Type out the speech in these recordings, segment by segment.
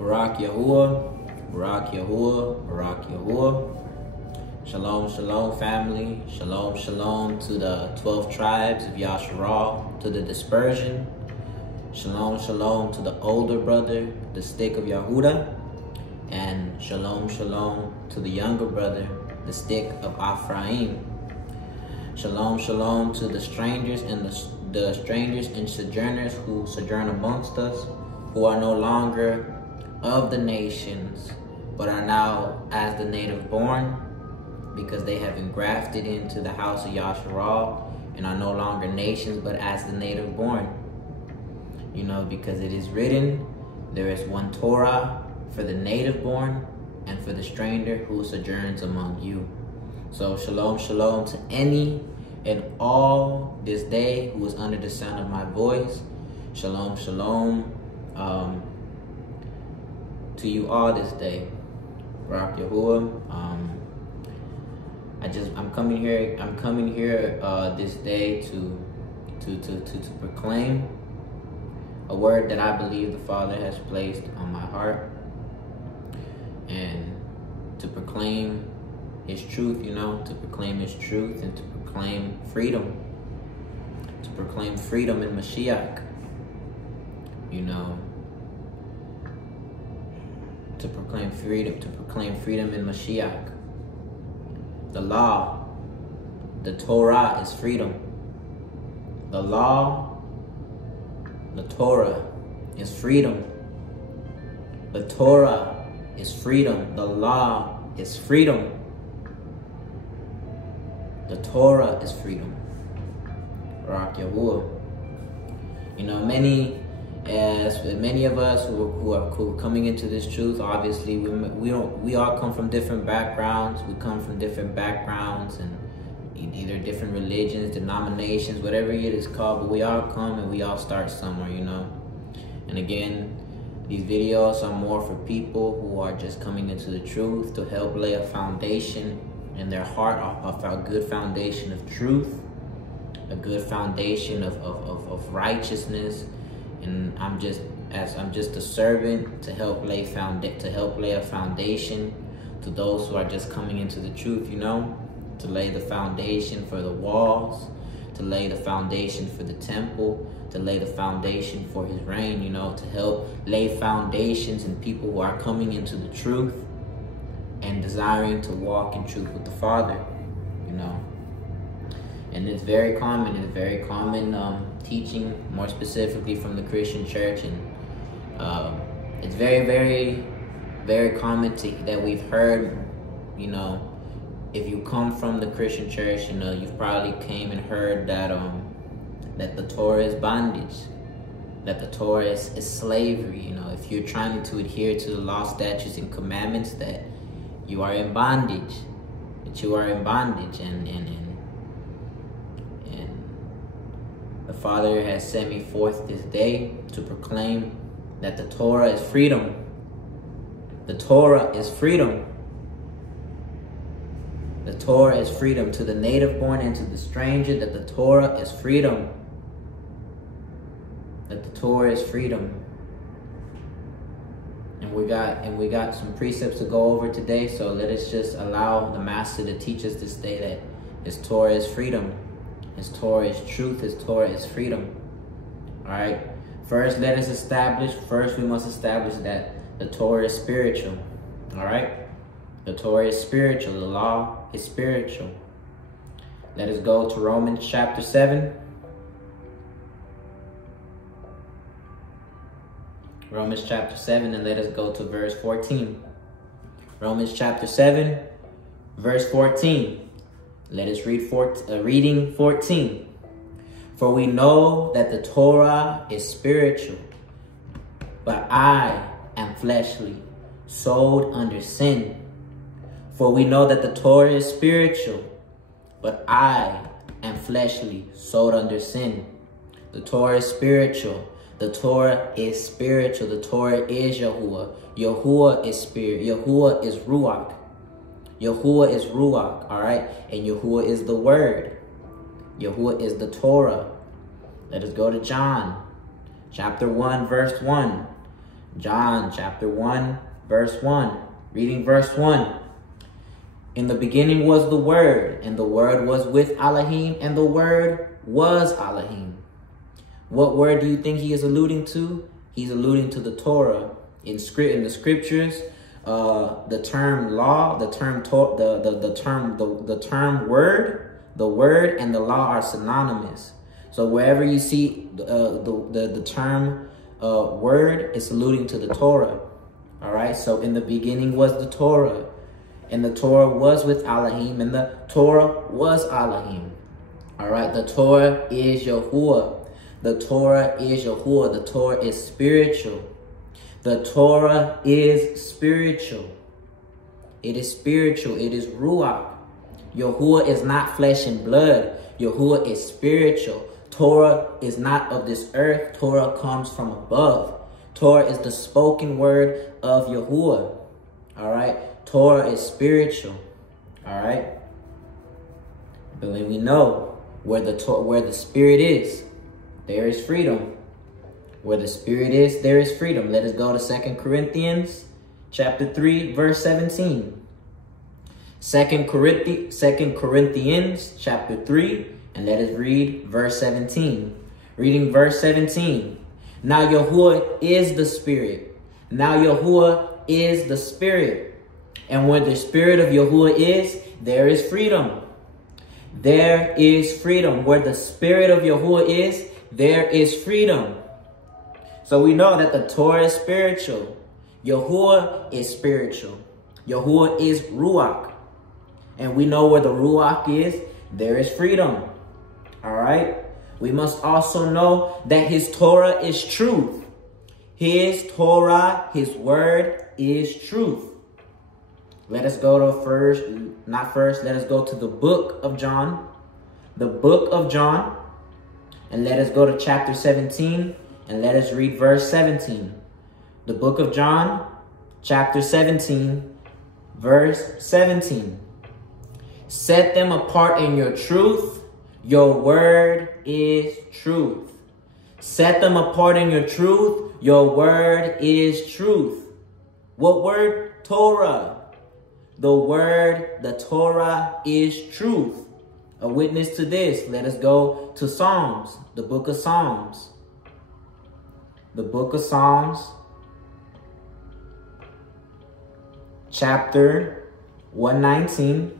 Barak Yahuwah, Barak Yahuwah, Barak Yahuwah. Shalom, shalom, family. Shalom, shalom to the 12 tribes of Yasharal, to the dispersion. Shalom, shalom to the older brother, the stick of Yehuda. And shalom, shalom to the younger brother, the stick of Ephraim. Shalom, shalom to the strangers and the strangers and sojourners who sojourn amongst us, who are no longer of the nations, but are now as the native born, because they have been grafted into the house of Yasharal and are no longer nations, but as the native born. You know, because it is written, there is one Torah for the native born and for the stranger who sojourns among you. So shalom, shalom to any and all this day who is under the sound of my voice. Shalom, shalom to you all this day. Barak Yahuwah. I'm coming here this day to proclaim a word that I believe the Father has placed on my heart, and to proclaim His truth, you know, to proclaim His truth and to proclaim freedom. To proclaim freedom in Mashiach, you know. To proclaim freedom in Mashiach. The law, the Torah is freedom. The law, the Torah is freedom. The Torah is freedom. The law is freedom. The Torah is freedom. Barak Yahuwah. You know, many of us who are coming into this truth, obviously we all come from different backgrounds. We come from different backgrounds and either different religions, denominations, whatever it is called, but we all come and we all start somewhere, you know. And again, these videos are more for people who are just coming into the truth, to help lay a foundation in their heart of a good foundation of truth, a good foundation of righteousness. And I'm just a servant to help lay a foundation to those who are just coming into the truth, you know, to lay the foundation for the walls, to lay the foundation for the temple, to lay the foundation for His reign, you know, to help lay foundations in people who are coming into the truth and desiring to walk in truth with the Father, you know. And it's very common teaching, more specifically from the Christian church, and it's very, very, very common that we've heard, you know, if you come from the Christian church, you know, you've probably came and heard that that the Torah is bondage, that the Torah is slavery. You know, if you're trying to adhere to the law, statutes, and commandments, that you are in bondage, and the Father has sent me forth this day to proclaim that the Torah is freedom. The Torah is freedom. The Torah is freedom to the native born and to the stranger. That the Torah is freedom. That the Torah is freedom. And we got some precepts to go over today. So let us just allow the Master to teach us this day that His Torah is freedom. His Torah is truth. His Torah is freedom. All right. First, we must establish that the Torah is spiritual. All right. The Torah is spiritual. The law is spiritual. Let us go to Romans chapter 7. Romans chapter 7, and let us go to verse 14. Romans chapter 7, verse 14. Let us read reading 14. For we know that the Torah is spiritual, but I am fleshly, sold under sin. For we know that the Torah is spiritual, but I am fleshly, sold under sin. The Torah is spiritual. The Torah is spiritual. The Torah is Yahuwah. Yahuwah is spirit. Yahuwah is Ruach. Yahuwah is Ruach, all right? And Yahuwah is the Word. Yahuwah is the Torah. Let us go to John, chapter 1, verse 1. John chapter 1, verse 1. Reading verse 1. In the beginning was the Word, and the Word was with Elohim, and the Word was Elohim. What word do you think he is alluding to? He's alluding to the Torah. In the scriptures, the term law, the term word, the word and the law are synonymous. So wherever you see the term word, it's alluding to the Torah. All right. So in the beginning was the Torah, and the Torah was with Elohim, and the Torah was Elohim. All right. The Torah is Yahuwah. The Torah is Yahuwah. The Torah is spiritual. The Torah is spiritual. It is spiritual. It is Ruach. Yahuwah is not flesh and blood. Yahuwah is spiritual. Torah is not of this earth. Torah comes from above. Torah is the spoken word of Yahuwah. All right. Torah is spiritual. All right. But when we know where the spirit is, there is freedom. Where the spirit is, there is freedom. Let us go to 2 Corinthians chapter 3, verse 17. 2 Corinthians chapter 3, and let us read verse 17. Reading verse 17. Now Yahuwah is the spirit. Now Yahuwah is the spirit. And where the spirit of Yahuwah is, there is freedom. There is freedom. Where the spirit of Yahuwah is, there is freedom. So we know that the Torah is spiritual. Yahuwah is spiritual. Yahuwah is Ruach. And we know where the Ruach is, there is freedom. All right. We must also know that his Torah is truth. His Torah, his word is truth. Let us go to let us go to the book of John. The book of John. And let us go to chapter 17. And let us read verse 17. The book of John, chapter 17, verse 17. Set them apart in your truth. Your word is truth. Set them apart in your truth. Your word is truth. What word? Torah. The word, the Torah is truth. A witness to this. Let us go to Psalms, the book of Psalms. The book of Psalms, chapter 119,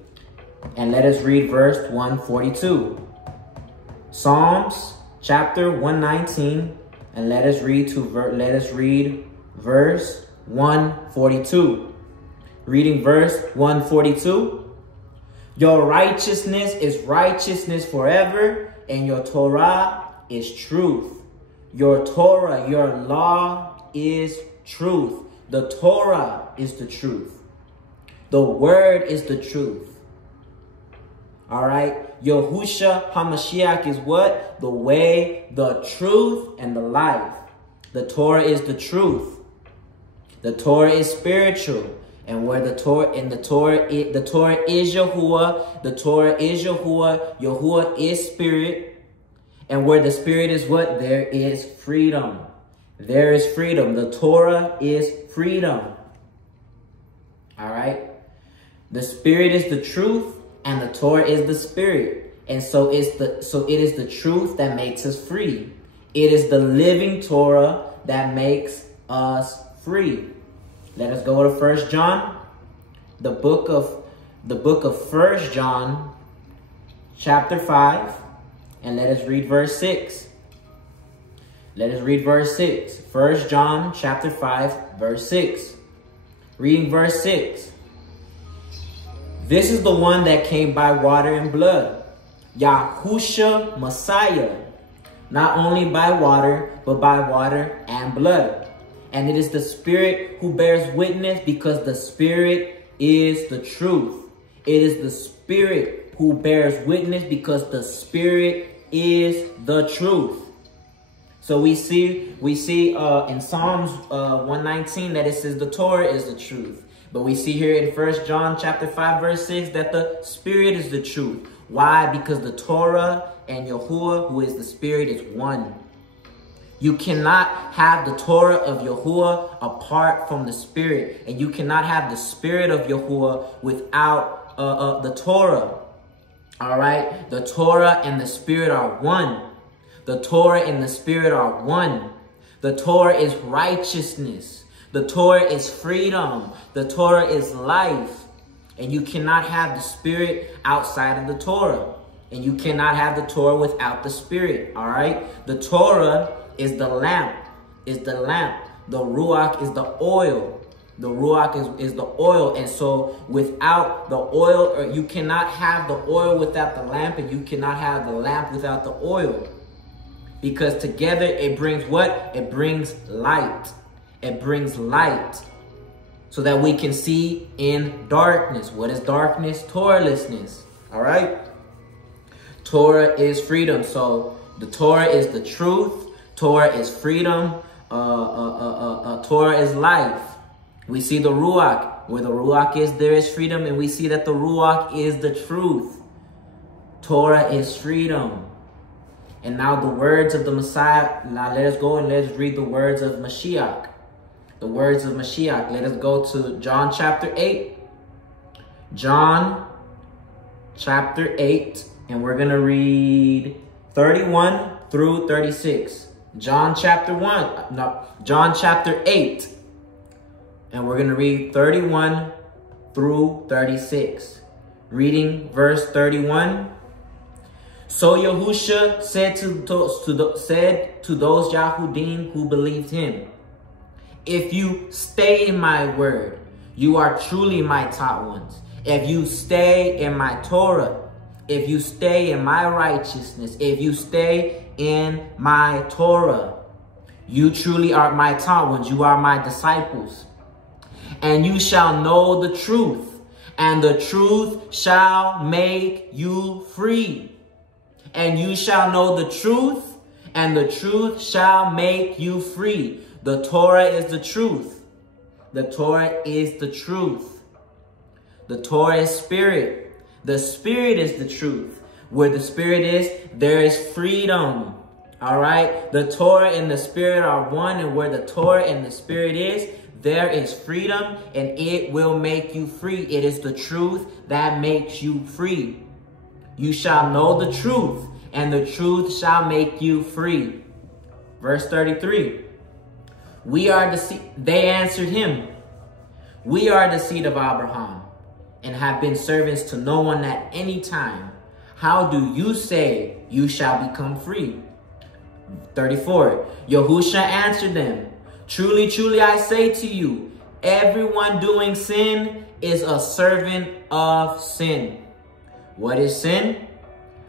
and let us read verse 142. Psalms, chapter 119, and let us read verse 142. Reading verse 142. Your righteousness is righteousness forever, and your Torah is truth. Your Torah, your law is truth. The Torah is the truth. The word is the truth. All right. Yehusha HaMashiach is what? The way, the truth, and the life. The Torah is the truth. The Torah is spiritual. And where the Torah is Yahuwah. The Torah is Yahuwah. Yahuwah is spirit. And where the spirit is what? There is freedom. There is freedom. The Torah is freedom. All right. The spirit is the truth, and the Torah is the spirit. And so it is the truth that makes us free. It is the living Torah that makes us free. Let us go to 1 John, the book of 1 John, chapter 5. And let us read verse 6. Let us read verse 6. 1 John chapter 5, verse 6. Reading verse 6. This is the one that came by water and blood. Yahusha Messiah. Not only by water, but by water and blood. And it is the Spirit who bears witness, because the Spirit is the truth. It is the Spirit who bears witness, because the Spirit is the truth. So we see in Psalms 119 that it says the Torah is the truth. But we see here in 1 John chapter 5 verse 6 that the Spirit is the truth. Why? Because the Torah and Yahuwah, who is the Spirit, is one. You cannot have the Torah of Yahuwah apart from the Spirit. And you cannot have the Spirit of Yahuwah without the Torah. All right? The Torah and the Spirit are one. The Torah and the Spirit are one. The Torah is righteousness. The Torah is freedom. The Torah is life. And you cannot have the Spirit outside of the Torah. And you cannot have the Torah without the Spirit. All right? The Torah is the lamp. Is the lamp. The Ruach is the oil. The Ruach is the oil. And so without the oil, or you cannot have the oil without the lamp, and you cannot have the lamp without the oil. Because together it brings what? It brings light. It brings light. So that we can see in darkness. What is darkness? Torahlessness. All right? Torah is freedom. So the Torah is the truth. Torah is freedom. Torah is life. We see the Ruach. Where the Ruach is, there is freedom. And we see that the Ruach is the truth. Torah is freedom. And now the words of the Messiah. Now let us go and let's read the words of Mashiach. The words of Mashiach. Let us go to John chapter 8. John chapter 8. And we're going to read 31 through 36. John chapter 8. And we're going to read 31 through 36. Reading verse 31. So Yehusha said to those Yahudim who believed him, if you stay in my word, you are truly my taught ones. If you stay in my Torah, if you stay in my righteousness, if you stay in my Torah, you truly are my taught ones. You are my disciples. And you shall know the truth, and the truth shall make you free. And you shall know the truth, and the truth shall make you free. The Torah is the truth. The Torah is the truth. The Torah is spirit. The Spirit is the truth. Where the Spirit is, there is freedom. All right? The Torah and the Spirit are one, and where the Torah and the Spirit is, there is freedom, and it will make you free. It is the truth that makes you free. You shall know the truth, and the truth shall make you free. Verse 33. They answered him, we are the seed of Abraham, and have been servants to no one at any time. How do you say you shall become free? 34. Yehusha answered them, truly, truly, I say to you, everyone doing sin is a servant of sin. What is sin?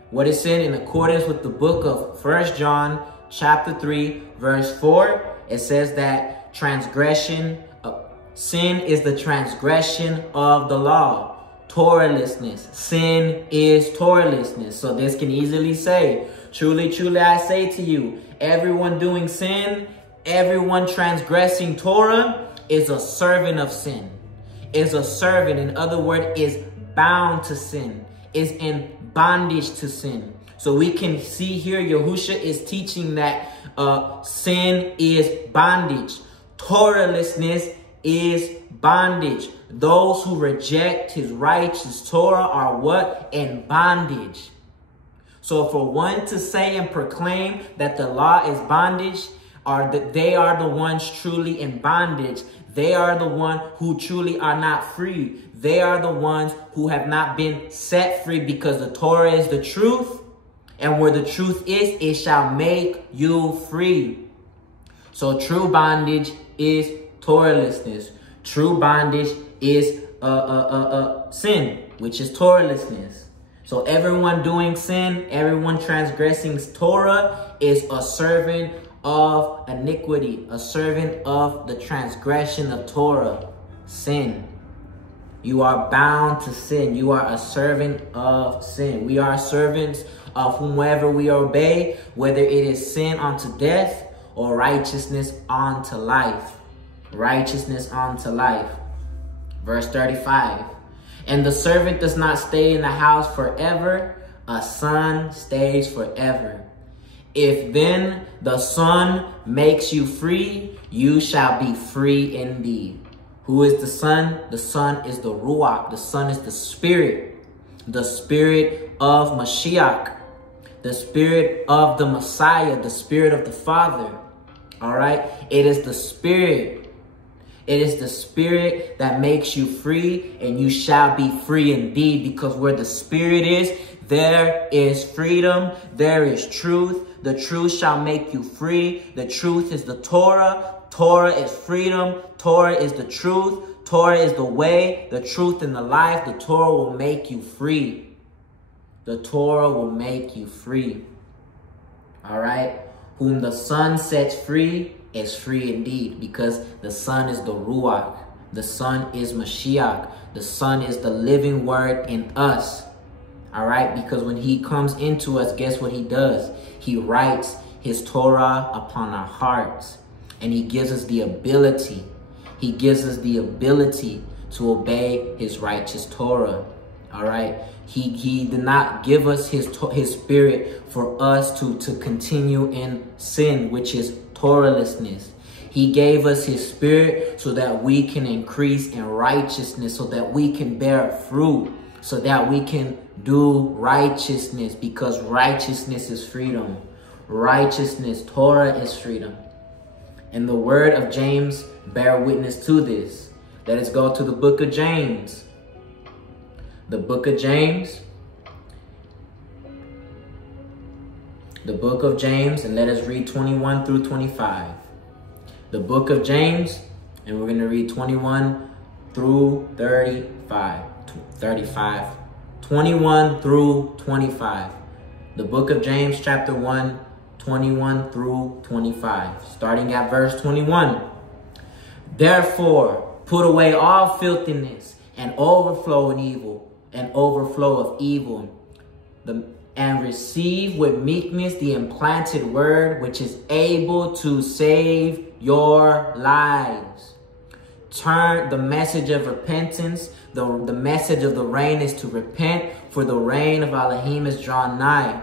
What is sin? In accordance with the book of 1 John chapter 3, verse 4, it says that sin is the transgression of the law. Torahlessness. Sin is torahlessness. So this can easily say, truly, truly, I say to you, everyone doing sin, everyone transgressing Torah is a servant of sin. Is a servant. In other words, is bound to sin. Is in bondage to sin. So we can see here Yehusha is teaching that sin is bondage. Torahlessness is bondage. Those who reject his righteous Torah are what? In bondage. So for one to say and proclaim that the law is bondage, or that they are the ones truly in bondage, they are the ones who truly are not free. They are the ones who have not been set free, because the Torah is the truth. And where the truth is, it shall make you free. So true bondage is Torahlessness. True bondage is sin, which is Torahlessness. So everyone doing sin, everyone transgressing Torah is a servant of iniquity, a servant of the transgression of Torah, sin. You are bound to sin. You are a servant of sin. We are servants of whomever we obey, whether it is sin unto death or righteousness unto life. Righteousness unto life. Verse 35. And the servant does not stay in the house forever. A son stays forever. If then the Son makes you free, you shall be free indeed. Who is the Son? The Son is the Ruach. The Son is the Spirit of Mashiach, the Spirit of the Messiah, the Spirit of the Father. All right? It is the Spirit. It is the Spirit that makes you free, and you shall be free indeed, because where the Spirit is, there is freedom, there is truth. The truth shall make you free. The truth is the Torah. Torah is freedom. Torah is the truth. Torah is the way, the truth, and the life. The Torah will make you free. The Torah will make you free. All right? Whom the Son sets free is free indeed, because the Son is the Ruach. The Son is Mashiach. The Son is the living word in us. All right? Because when he comes into us, guess what he does? He writes his Torah upon our hearts. And he gives us the ability. He gives us the ability to obey his righteous Torah. All right? He did not give us his Spirit for us to continue in sin, which is Torahlessness. He gave us his Spirit so that we can increase in righteousness, so that we can bear fruit, so that we can do righteousness, because righteousness is freedom. Righteousness, Torah is freedom. And the word of James bear witness to this. Let us go to the book of James. The book of James. The book of James, and let us read 21 through 25. The book of James, and we're going to read 21 through 35. 21 through 25. The book of James, chapter 1, 21 through 25. Starting at verse 21. Therefore, put away all filthiness and overflow of evil, and receive with meekness the implanted word, which is able to save your lives. Turn the message of repentance. The message of the rain is to repent, for the reign of Elohim is drawn nigh.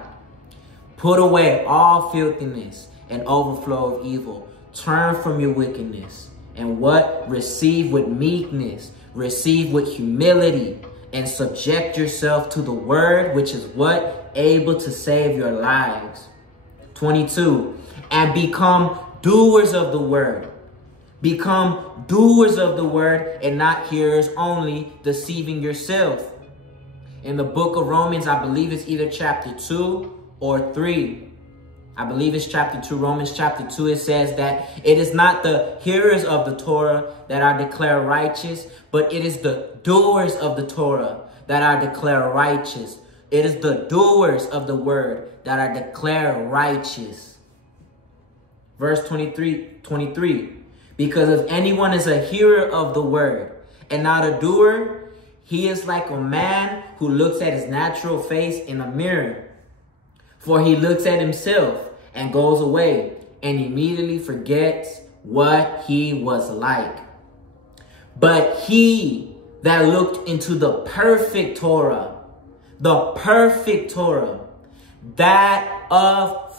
Put away all filthiness and overflow of evil. Turn from your wickedness. And what? Receive with meekness. Receive with humility. And subject yourself to the word, which is what? Able to save your lives. 22. And become doers of the word. Become doers of the word and not hearers only, deceiving yourself. In the book of Romans, I believe it's either chapter 2 or 3. I believe it's chapter 2, Romans chapter 2. It says that it is not the hearers of the Torah that are declared righteous, but it is the doers of the Torah that are declared righteous. It is the doers of the word that are declared righteous. Verse 23. Because if anyone is a hearer of the word and not a doer, he is like a man who looks at his natural face in a mirror. For he looks at himself and goes away and immediately forgets what he was like. But he that looked into the perfect Torah, that of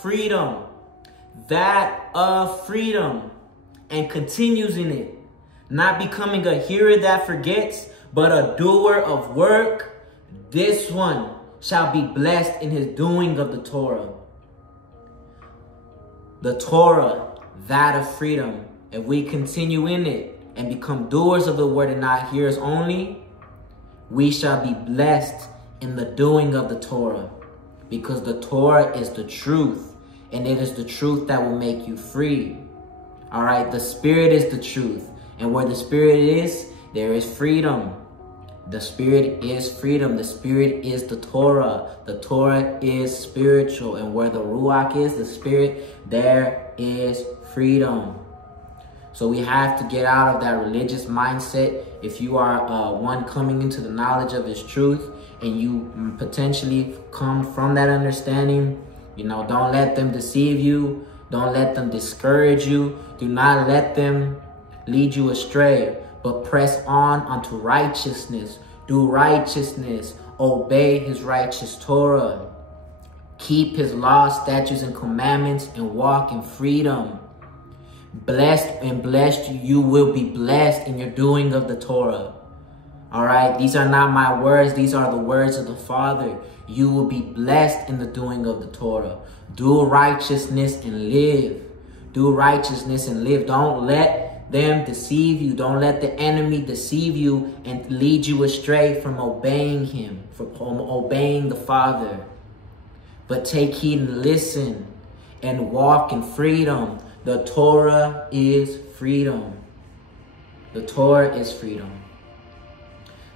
freedom, and continues in it, not becoming a hearer that forgets, but a doer of work, this one shall be blessed in his doing of the Torah. The Torah, that of freedom. If we continue in it and become doers of the word and not hearers only, we shall be blessed in the doing of the Torah. Because the Torah is the truth, and it is the truth that will make you free. All right, the Spirit is the truth. And where the Spirit is, there is freedom. The Spirit is freedom. The Spirit is the Torah. The Torah is spiritual. And where the Ruach is, the Spirit, there is freedom. So we have to get out of that religious mindset. If you are one coming into the knowledge of His truth, and you potentially come from that understanding, don't let them deceive you. Don't let them discourage you. Do not let them lead you astray, but press on unto righteousness. Do righteousness. Obey His righteous Torah. Keep his laws, statutes, and commandments, and walk in freedom. Blessed you will be blessed in your doing of the Torah. All right, these are not my words. These are the words of the Father. You will be blessed in the doing of the Torah. Do righteousness and live. Do righteousness and live. Don't let them deceive you. Don't let the enemy deceive you and lead you astray from obeying him, from obeying the Father. But take heed and listen and walk in freedom. The Torah is freedom. The Torah is freedom.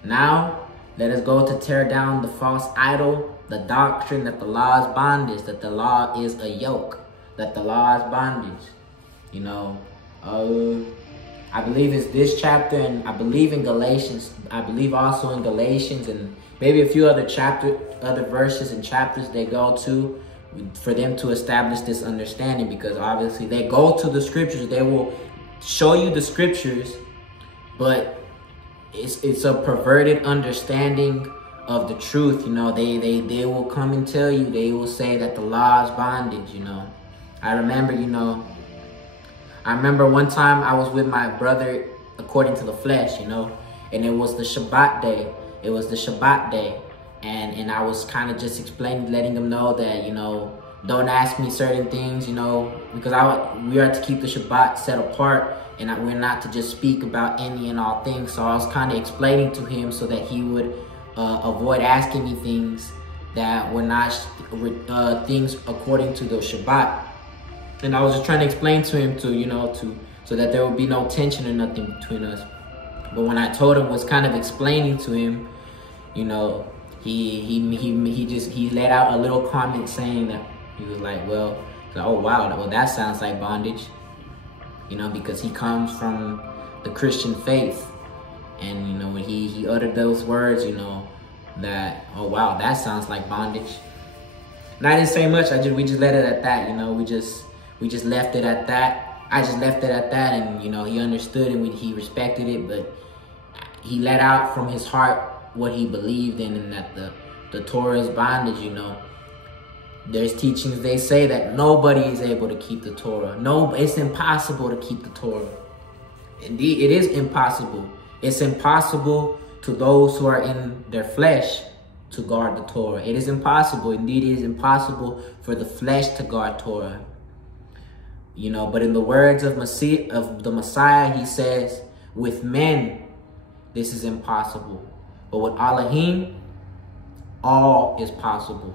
Now, let us go to tear down the false idol, the doctrine that the law is bondage, that the law is a yoke, that the law is bondage. You know, I believe it's this chapter, and I believe in Galatians. I believe also in Galatians, and maybe a few other verses and chapters they go to for them to establish this understanding, because obviously they go to the scriptures. They will show you the scriptures, but it's a perverted understanding of the truth. You know, they will come and tell you, they will say that the law is bondage. You know, I remember one time I was with my brother according to the flesh, you know, and it was the Shabbat day. It was the Shabbat day. And I was kind of just explaining, letting them know that, you know, don't ask me certain things, you know, because we are to keep the Shabbat set apart, and we're not to just speak about any and all things. So I was kind of explaining to him so that he would avoid asking me things that were not things according to the Shabbat. And I was just trying to explain to him so that there would be no tension or nothing between us. But when I told him, was kind of explaining to him, you know, he let out a little comment saying that he was like, well, oh wow, well that sounds like bondage, you know, because he comes from the Christian faith, and you know when he uttered those words, you know, that, oh wow, that sounds like bondage. And I didn't say much. We just let it at that, you know. We just left it at that. I just left it at that, and you know he understood and he respected it, but he let out from his heart what he believed in, and that the Torah is bondage. You know, there's teachings, they say that nobody is able to keep the Torah. No, it's impossible to keep the Torah. Indeed, it is impossible. It's impossible to those who are in their flesh to guard the Torah. It is impossible. Indeed, it is impossible for the flesh to guard Torah. You know, but in the words of the Messiah, he says, with men, this is impossible. But with Elohim, all is possible.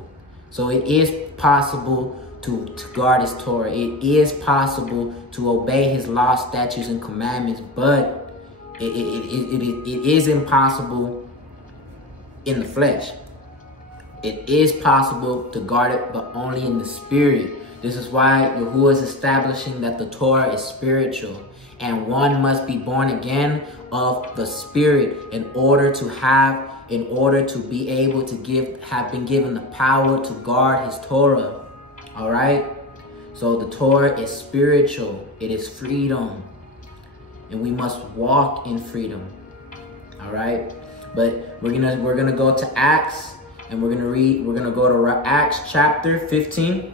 So it is possible to guard his Torah. It is possible to obey his law, statutes, and commandments, but it is impossible in the flesh. It is possible to guard it, but only in the spirit. This is why Yehud is establishing that the Torah is spiritual, and one must be born again of the Spirit in order to be able to have been given the power to guard his Torah. All right. So the Torah is spiritual. It is freedom, and we must walk in freedom. All right. But we're gonna go to Acts, and we're gonna go to Acts chapter 15.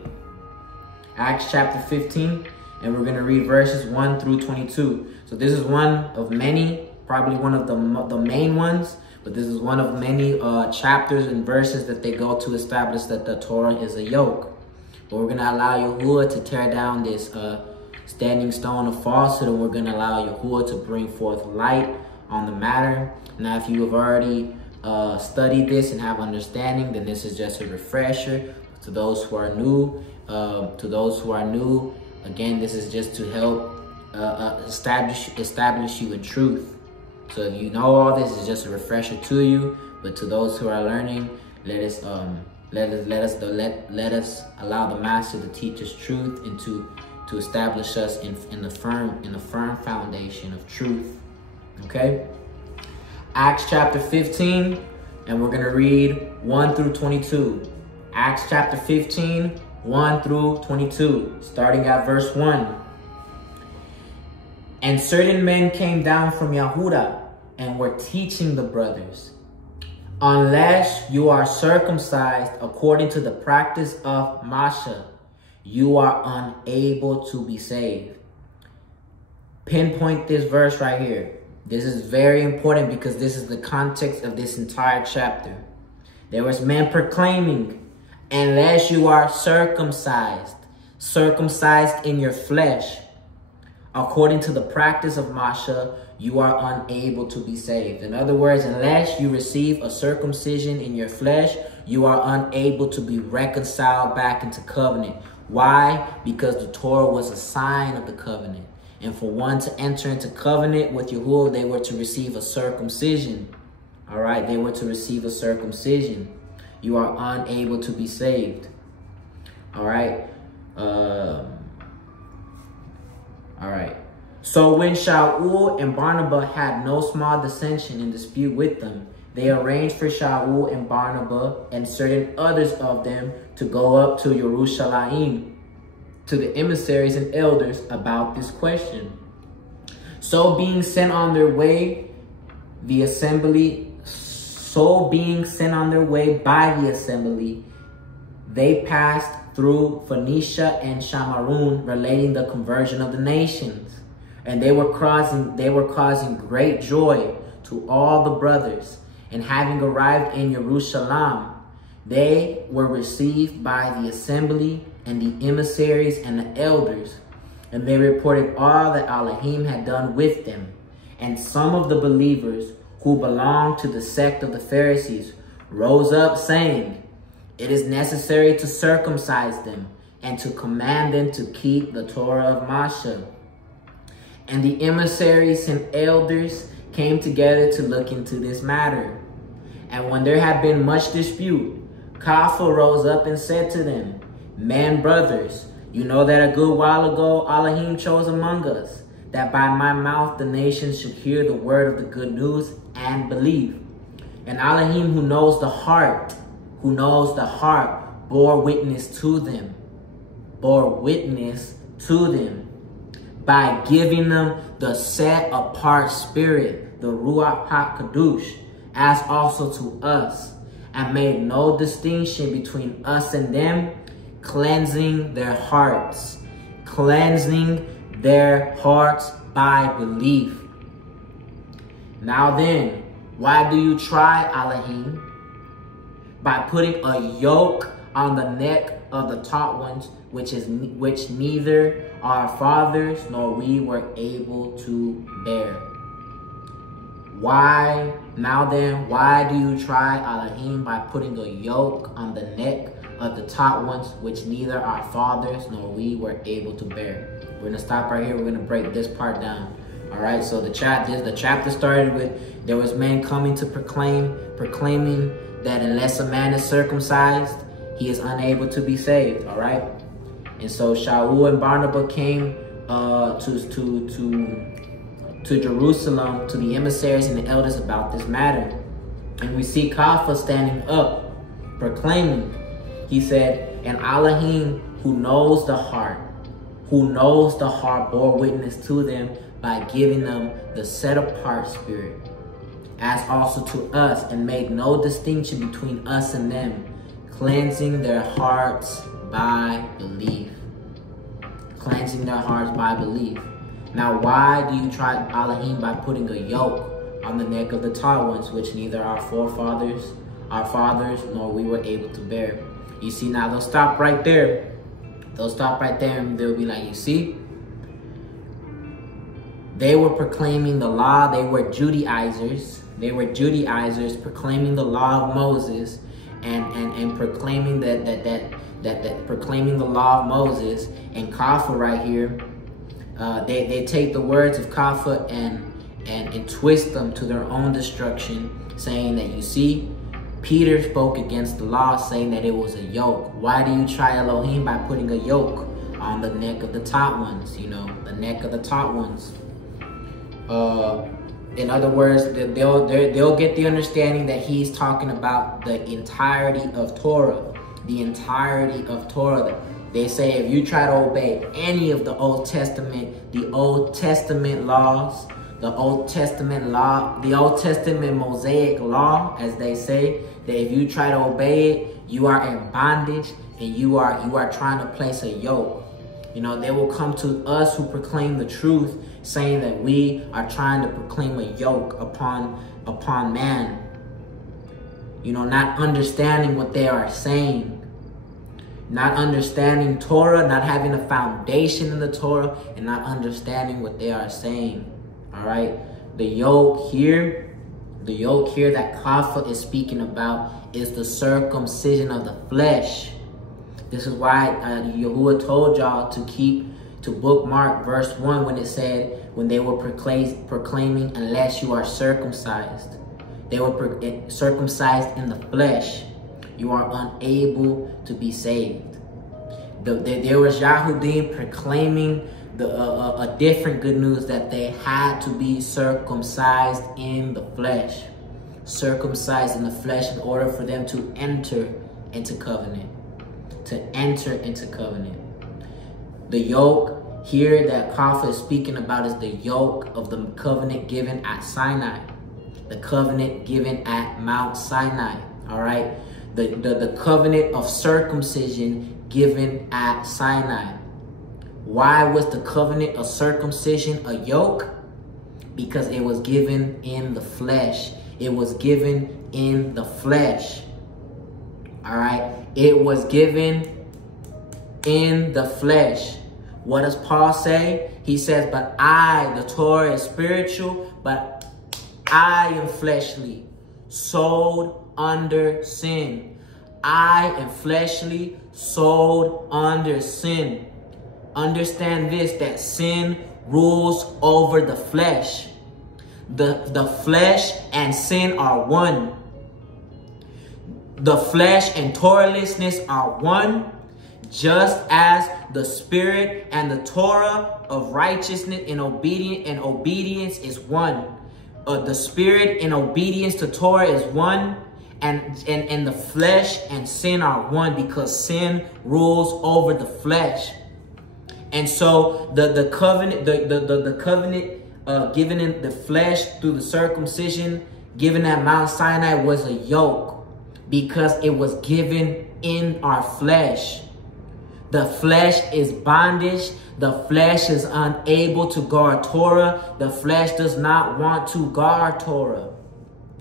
Acts chapter 15, and we're going to read verses 1 through 22. So this is one of many, probably one of the main ones, but this is one of many chapters and verses that they go to establish that the Torah is a yoke. But we're going to allow Yehud to tear down this standing stone of falsehood, and we're going to allow Yehud to bring forth light on the matter. Now, if you have already studied this and have understanding, then this is just a refresher. To those who are new, again, this is just to help establish you in truth. So if you know all this, it's just a refresher to you. But to those who are learning, let us allow the Master to teach us truth and to establish us in the firm foundation of truth. Okay. Acts chapter 15, and we're gonna read 1 through 22. Acts chapter 15, 1 through 22, starting at verse 1. And certain men came down from Yehuda and were teaching the brothers, unless you are circumcised according to the practice of Moshe, you are unable to be saved. Pinpoint this verse right here. This is very important because this is the context of this entire chapter. There was men proclaiming, unless you are circumcised in your flesh, according to the practice of Moshe, you are unable to be saved. In other words, unless you receive a circumcision in your flesh, you are unable to be reconciled back into covenant. Why? Because the Torah was a sign of the covenant. And for one to enter into covenant with Yehud, they were to receive a circumcision. All right, they were to receive a circumcision. You are unable to be saved. All right. All right. So when Shaul and Barnabas had no small dissension and dispute with them, they arranged for Shaul and Barnabas and certain others of them to go up to Jerusalem to the emissaries and elders about this question. So being sent on their way by the assembly, they passed through Phoenicia and Shamarun, relating the conversion of the nations. And they were causing great joy to all the brothers. And having arrived in Jerusalem, they were received by the assembly and the emissaries and the elders. And they reported all that Elohim had done with them. And some of the believers who belonged to the sect of the Pharisees rose up, saying, it is necessary to circumcise them and to command them to keep the Torah of Moshe. And the emissaries and elders came together to look into this matter. And when there had been much dispute, Kepha rose up and said to them, men, brothers, you know that a good while ago Elohim chose among us, that by my mouth the nations should hear the word of the good news and believe. And Elohim, who knows the heart, bore witness to them by giving them the set apart spirit, the Ruach HaKadosh, as also to us, and made no distinction between us and them, cleansing their hearts by belief. Now then, why do you try Elohim? By putting a yoke on the neck of the taught ones, which neither our fathers nor we were able to bear. Why? Now then, why do you try Elohim by putting a yoke on the neck of the taught ones, which neither our fathers nor we were able to bear? We're gonna stop right here. We're gonna break this part down. All right. So the chapter started with there was men coming to proclaiming that unless a man is circumcised, he is unable to be saved. All right. And so Shaul and Barnabas came to Jerusalem, to the emissaries and the elders about this matter. And we see Kepha standing up, proclaiming. He said, and Elohim, who knows the heart, bore witness to them by giving them the set apart spirit, as also to us, and made no distinction between us and them, cleansing their hearts by belief. Now, why do you try Elohim by putting a yoke on the neck of the taught ones, which neither our fathers, nor we were able to bear? You see, now they'll stop right there. And they'll be like, you see, they were proclaiming the law. They were Judaizers. Proclaiming the law of Moses and proclaiming proclaiming the law of Moses. And Kepha right here, they take the words of Kepha and twist them to their own destruction, saying that, you see, Peter spoke against the law, saying that it was a yoke. Why do you try Elohim by putting a yoke on the neck of the taught ones? The neck of the taught ones. In other words, they'll get the understanding that he's talking about the entirety of Torah. They say if you try to obey any of the Old Testament laws, the Old Testament law, the Old Testament Mosaic law, as they say, that if you try to obey it, you are in bondage and you are trying to place a yoke. You know, they will come to us who proclaim the truth, saying that we are trying to proclaim a yoke upon man. You know, not understanding what they are saying. Not understanding Torah, not having a foundation in the Torah, and not understanding what they are saying. All right? The yoke here that Kapha is speaking about is the circumcision of the flesh. This is why Yehud told y'all to bookmark verse 1 when it said, when they were proclaiming, unless you are circumcised. They were circumcised in the flesh. You are unable to be saved. There was Yahudim proclaiming a different good news, that they had to be circumcised in the flesh. Circumcised in the flesh in order for them to enter into covenant. To enter into covenant. The yoke here that Kapha is speaking about is the yoke of the covenant given at Sinai. The covenant given at Mount Sinai. All right? The covenant of circumcision given at Sinai. Why was the covenant of circumcision a yoke? Because it was given in the flesh. It was given in the flesh. All right? It was given in the flesh. What does Paul say? He says, but I, the Torah is spiritual, but I am fleshly, sold under sin. I am fleshly, sold under sin. Understand this, that sin rules over the flesh. The flesh and sin are one. The flesh and Torahlessness are one, just as the spirit and the Torah of righteousness and obedience is one. The spirit and obedience to Torah is one, and the flesh and sin are one, because sin rules over the flesh. And so the covenant, the covenant given in the flesh through the circumcision given at Mount Sinai was a yoke, because it was given in our flesh. The flesh is bondage. The flesh is unable to guard Torah. The flesh does not want to guard Torah.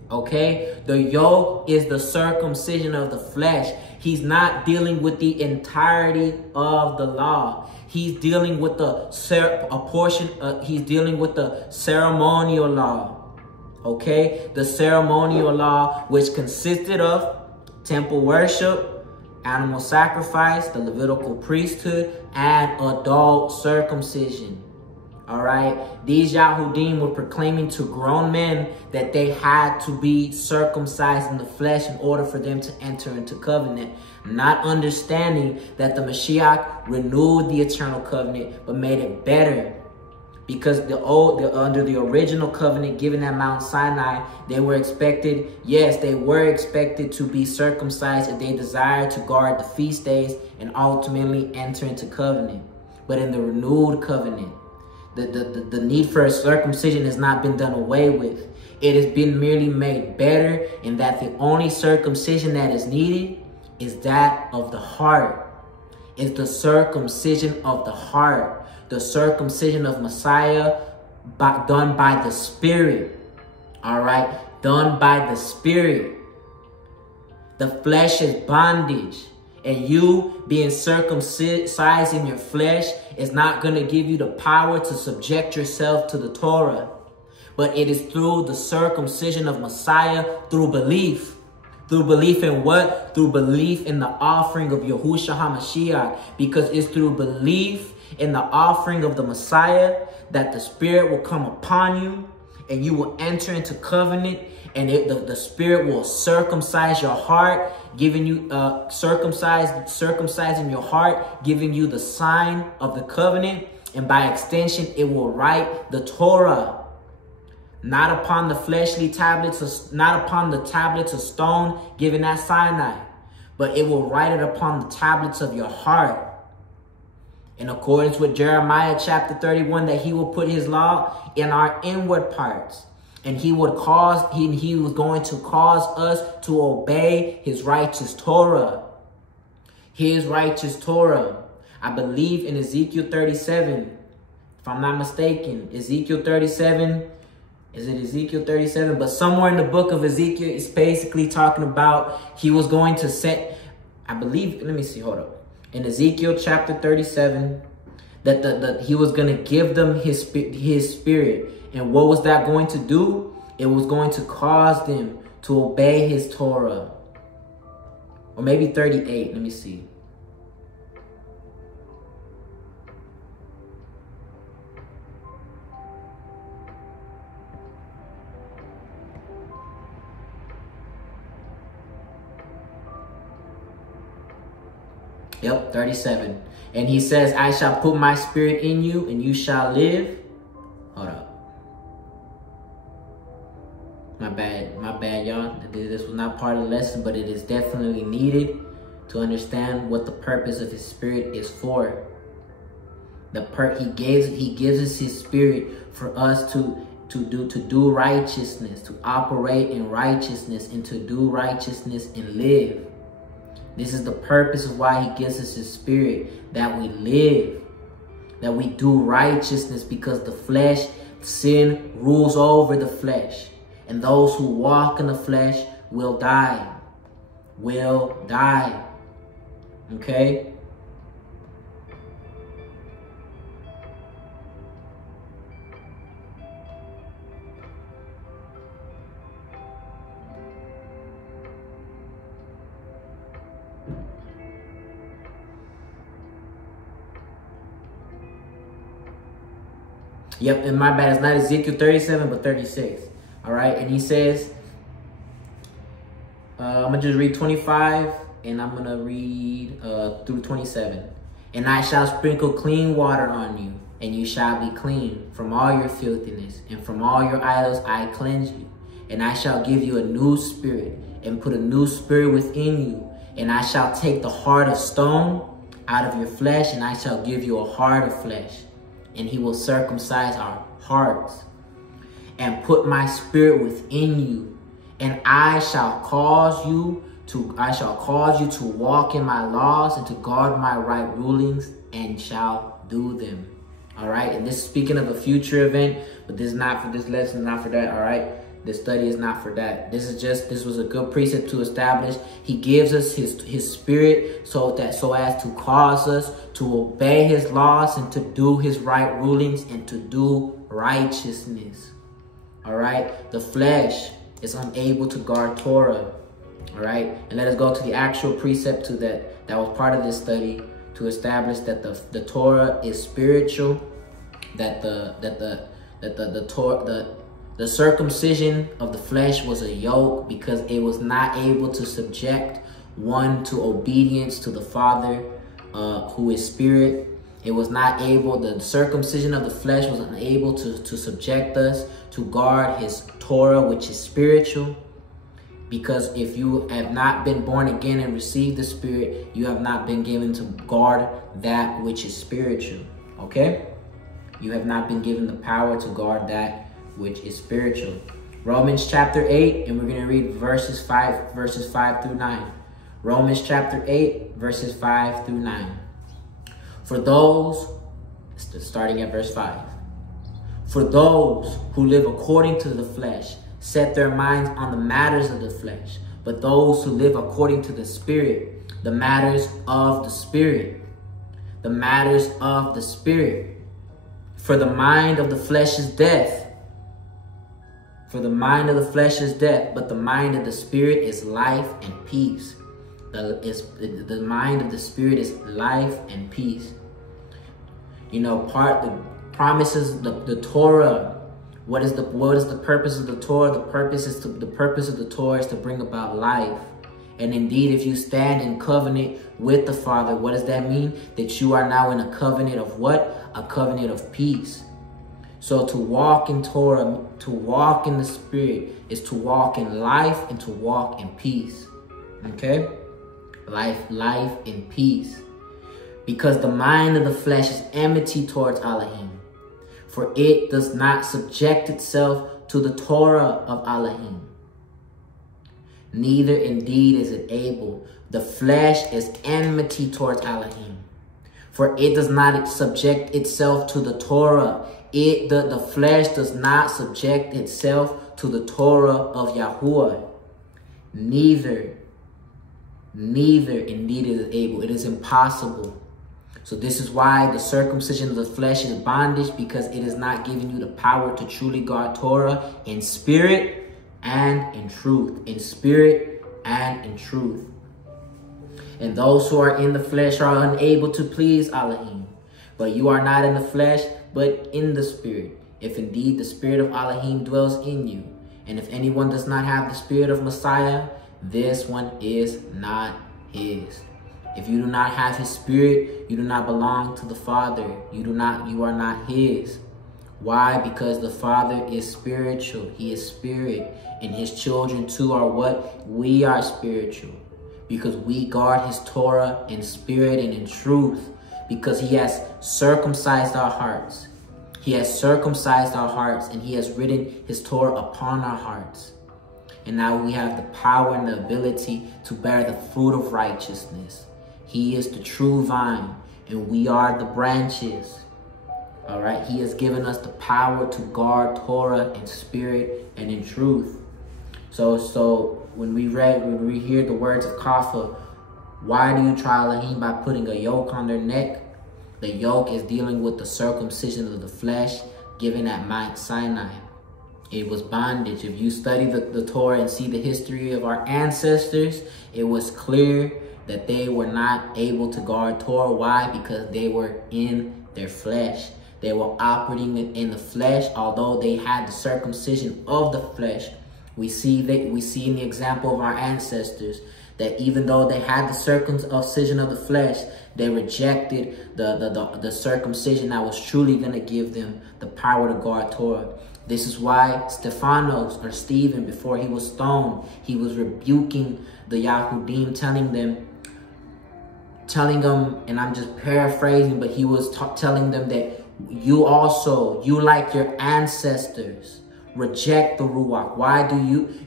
Okay? The yoke is the circumcision of the flesh. He's not dealing with the entirety of the law. He's dealing with he's dealing with the ceremonial law. Okay? The ceremonial law, which consisted of temple worship, animal sacrifice, the Levitical priesthood, and adult circumcision. All right? These Yahudim were proclaiming to grown men that they had to be circumcised in the flesh in order for them to enter into covenant, not understanding that the Mashiach renewed the eternal covenant but made it better. Because under the original covenant given at Mount Sinai, they were expected, yes, they were expected to be circumcised if they desired to guard the feast days and ultimately enter into covenant. But in the renewed covenant, the need for a circumcision has not been done away with. It has been merely made better, in that the only circumcision that is needed is that of the heart. It's the circumcision of the heart. The circumcision of Messiah done by the Spirit. All right? Done by the Spirit. The flesh is bondage. And you being circumcised in your flesh is not going to give you the power to subject yourself to the Torah. But it is through the circumcision of Messiah, through belief. Through belief in what? Through belief in the offering of Yehusha HaMashiach. Because it's through belief in the offering of the Messiah that the Spirit will come upon you, and you will enter into covenant, and the Spirit will circumcise your heart, giving you circumcising your heart, giving you the sign of the covenant, and by extension it will write the Torah, not upon the fleshly tablets, not upon the tablets of stone given at Sinai, but it will write it upon the tablets of your heart. in accordance with Jeremiah chapter 31, that he will put his law in our inward parts. And he was going to cause us to obey his righteous Torah. His righteous Torah. I believe in Ezekiel 37. If I'm not mistaken, Ezekiel 37. Is it Ezekiel 37? But somewhere in the book of Ezekiel, it's basically talking about he was going to set, I believe, let me see, hold up. In Ezekiel chapter 37, that he was going to give them his spirit. And what was that going to do? It was going to cause them to obey his Torah. Or maybe 38, let me see. Yep, 37. And he says, I shall put my spirit in you and you shall live. Hold up. My bad, y'all. This was not part of the lesson, but it is definitely needed to understand what the purpose of his spirit is for. He gives us his spirit for us to do righteousness, to operate in righteousness, and to do righteousness and live. This is the purpose of why he gives us his spirit, that we live, that we do righteousness, because the flesh, sin rules over the flesh. And those who walk in the flesh will die. Will die. Okay? Yep, and my bad, it's not Ezekiel 37, but 36. All right, and he says, I'm going to just read 25, and I'm going to read through 27. And I shall sprinkle clean water on you, and you shall be clean from all your filthiness, and from all your idols I cleanse you. And I shall give you a new spirit, and put a new spirit within you. And I shall take the heart of stone out of your flesh, and I shall give you a heart of flesh. And he will circumcise our hearts and put my spirit within you. And I shall cause you to walk in my laws and to guard my right rulings, and shall do them. All right. And this is speaking of a future event, but this is not for this lesson, not for that. All right. This study is not for that. This was a good precept to establish. He gives us his spirit so as to cause us to obey his laws and to do his right rulings and to do righteousness. All right. The flesh is unable to guard Torah. All right. And let us go to the actual precept that was part of this study to establish that the Torah is spiritual, that the circumcision of the flesh was a yoke because it was not able to subject one to obedience to the Father, who is spirit. It was not able, the circumcision of the flesh was unable to subject us to guard his Torah, which is spiritual. Because if you have not been born again and received the Spirit, you have not been given to guard that which is spiritual. Okay? You have not been given the power to guard that which is spiritual. Romans chapter 8, and we're going to read verses 5 through 9. Romans chapter 8, verses 5 through 9. For those, starting at verse 5. For those who live according to the flesh set their minds on the matters of the flesh, but those who live according to the Spirit, the matters of the Spirit. The matters of the Spirit. For the mind of the flesh is death. For the mind of the flesh is death, but the mind of the Spirit is life and peace. The mind of the Spirit is life and peace. You know, the promises, the Torah. What is the purpose of the Torah? The purpose of the Torah is to bring about life. And indeed, if you stand in covenant with the Father, what does that mean? That you are now in a covenant of what? A covenant of peace. So to walk in Torah, to walk in the Spirit, is to walk in life and to walk in peace. Okay? Life and peace. because the mind of the flesh is enmity towards Elohim. For it does not subject itself to the Torah of Elohim. Neither indeed is it able. The flesh is enmity towards Elohim. For it does not subject itself to the Torah. The flesh does not subject itself to the Torah of Yahuwah. Neither indeed is it able. It is impossible. So this is why the circumcision of the flesh is bondage, because it is not giving you the power to truly guard Torah in spirit and in truth. In spirit and in truth. And those who are in the flesh are unable to please Elohim. But you are not in the flesh, but in the spirit, if indeed the spirit of Elohim dwells in you. And if anyone does not have the spirit of Messiah, this one is not his. If you do not have his spirit, you do not belong to the Father. You are not his. Why? Because the Father is spiritual. He is spirit. And his children too are what? We are spiritual. Because we guard his Torah in spirit and in truth. Because he has circumcised our hearts. He has circumcised our hearts, and he has written his Torah upon our hearts. And now we have the power and the ability to bear the fruit of righteousness. He is the true vine, and we are the branches. All right. He has given us the power to guard Torah in spirit and in truth. So when we hear the words of Kapha, why do you try Elohim by putting a yoke on their neck? The yoke is dealing with the circumcision of the flesh given at Mount Sinai. It was bondage. If you study the Torah and see the history of our ancestors, it was clear that they were not able to guard Torah. Why? Because they were in their flesh. They were operating in the flesh, although they had the circumcision of the flesh. We see in the example of our ancestors that even though they had the circumcision of the flesh, they rejected the circumcision that was truly going to give them the power to guard Torah. This is why Stephanos, or Stephen, before he was stoned, he was rebuking the Yahudim, telling them, and I'm just paraphrasing, but he was telling them that you like your ancestors, reject the Ruach. Why do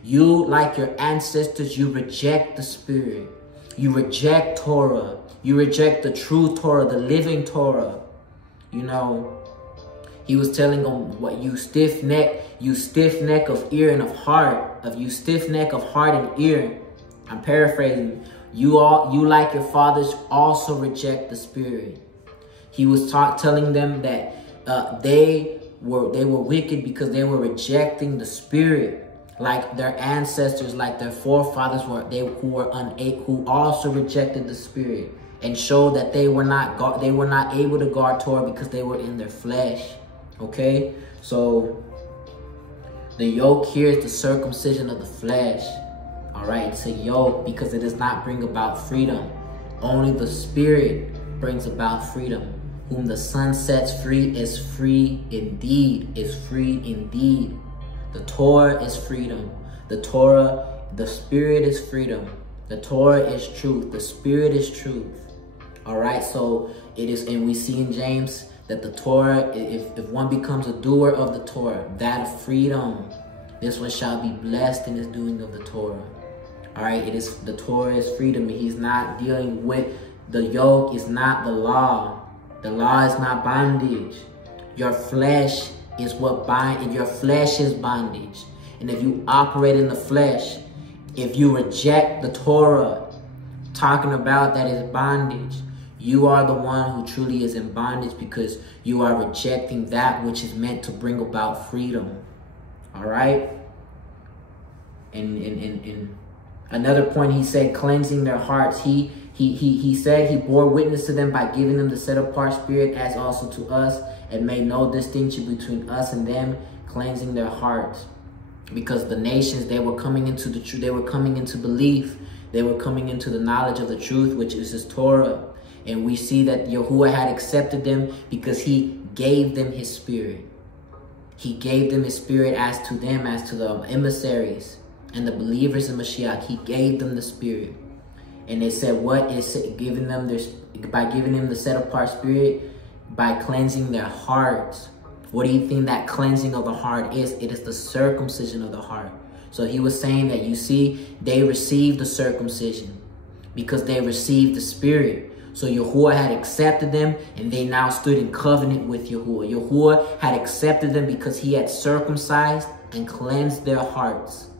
you like your ancestors, you reject the Spirit. You reject Torah. You reject the true Torah, the living Torah. You know, he was telling them, what, you stiff neck of ear and of heart, you stiff neck of heart and ear. I'm paraphrasing. You like your fathers also reject the Spirit. He was telling them that they were wicked because they were rejecting the Spirit, like their ancestors, like their forefathers who also rejected the Spirit, and showed that they were not able to guard Torah because they were in their flesh. Okay, so the yoke here is the circumcision of the flesh. All right, it's a yoke because it does not bring about freedom. Only the Spirit brings about freedom. Whom the Son sets free is free indeed, is free indeed. The Torah is freedom. The Spirit is freedom. The Torah is truth. The Spirit is truth. All right, so it is, and we see in James that the Torah, if one becomes a doer of the Torah, that of freedom, this one shall be blessed in his doing of the Torah. All right, the Torah is freedom. He's not dealing with the yoke. Is not the law. The law is not bondage. Your flesh is what binds. Your flesh is bondage. And if you operate in the flesh, if you reject the Torah, talking about that is bondage, you are the one who truly is in bondage because you are rejecting that which is meant to bring about freedom. All right? And another point, he said, cleansing their hearts. He said he bore witness to them by giving them the set-apart spirit as also to us, and made no distinction between us and them, cleansing their hearts. Because the nations, they were coming into the truth. They were coming into belief. They were coming into the knowledge of the truth, which is his Torah. And we see that Yahuwah had accepted them because he gave them his spirit. He gave them his spirit as to them, as to the emissaries and the believers in Mashiach. He gave them the Spirit. And they said, what is giving them this, by giving them the set apart spirit, by cleansing their hearts. What do you think that cleansing of the heart is? It is the circumcision of the heart. So he was saying that, you see, they received the circumcision because they received the spirit. So Yahuwah had accepted them, and they now stood in covenant with Yahuwah. Yahuwah had accepted them because he had circumcised and cleansed their hearts.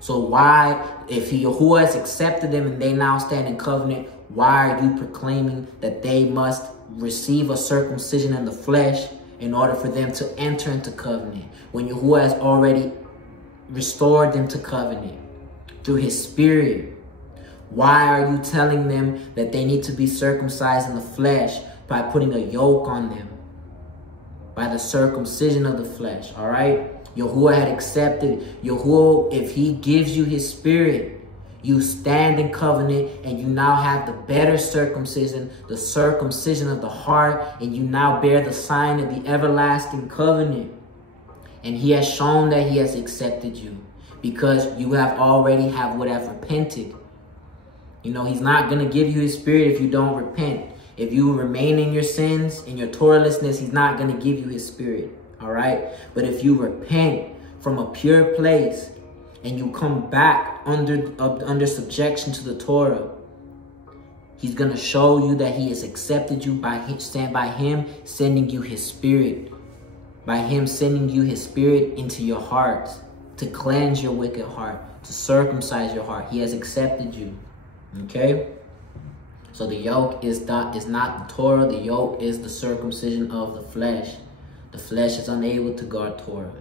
So why, if Yahuwah has accepted them and they now stand in covenant, why are you proclaiming that they must receive a circumcision in the flesh in order for them to enter into covenant, when Yahuwah has already restored them to covenant through his spirit? Why are you telling them that they need to be circumcised in the flesh by putting a yoke on them? By the circumcision of the flesh, all right? Yahuwah had accepted. Yahuwah, if he gives you his spirit, you stand in covenant, and you now have the better circumcision, the circumcision of the heart, and you now bear the sign of the everlasting covenant. And he has shown that he has accepted you because you have already would have repented. You know, he's not going to give you his spirit if you don't repent. If you remain in your sins, in your Torahlessness, he's not going to give you his spirit. All right. But if you repent from a pure place and you come back under subjection to the Torah, he's going to show you that he has accepted you by him sending you his spirit. By him sending you his spirit into your heart to cleanse your wicked heart, to circumcise your heart. He has accepted you. Okay? So the yoke is not the Torah. The yoke is the circumcision of the flesh. The flesh is unable to guard Torah.